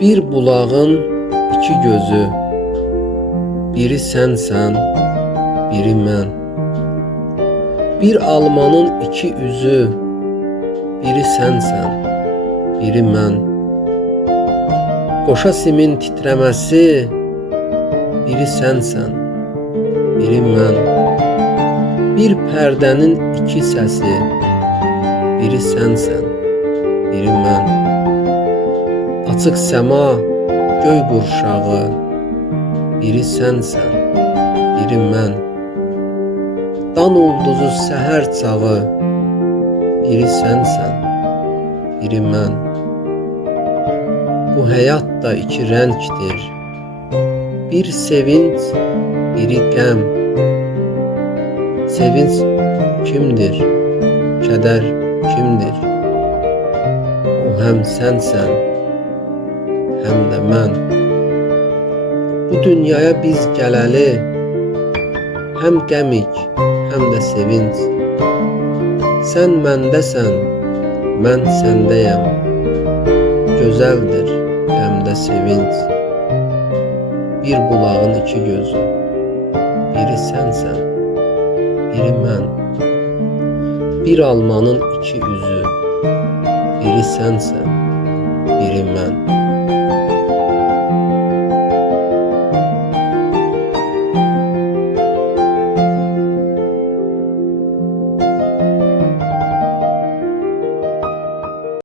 Bir bulağın iki gözü. Biri sənsən, biri mən Bir almanın iki üzü. Biri sənsən, biri mən Qoşa simin titrəməsi Biri sənsən, biri mən Bir pərdənin iki səsi Biri sənsən, biri mən Açıq səma, göy qurşağı Biri sənsən, biri mən. Dan ulduzu səhər çağı. Biri sənsən, biri mən. Bu həyat da iki rəngdir. Bir sevinç, biri qəm. Sevinç kimdir? Kədər kimdir? O həm sənsən, həm də mən. Bu dünyaya biz gələli həm qəmik, həm də sevinç. Sən məndəsən, mən səndəyəm. Gözəldir qəmdə sevinç. Bir bulağın iki gözü. Biri sənsən, biri mən. Bir almanın iki üzü. Biri sənsən, biri mən.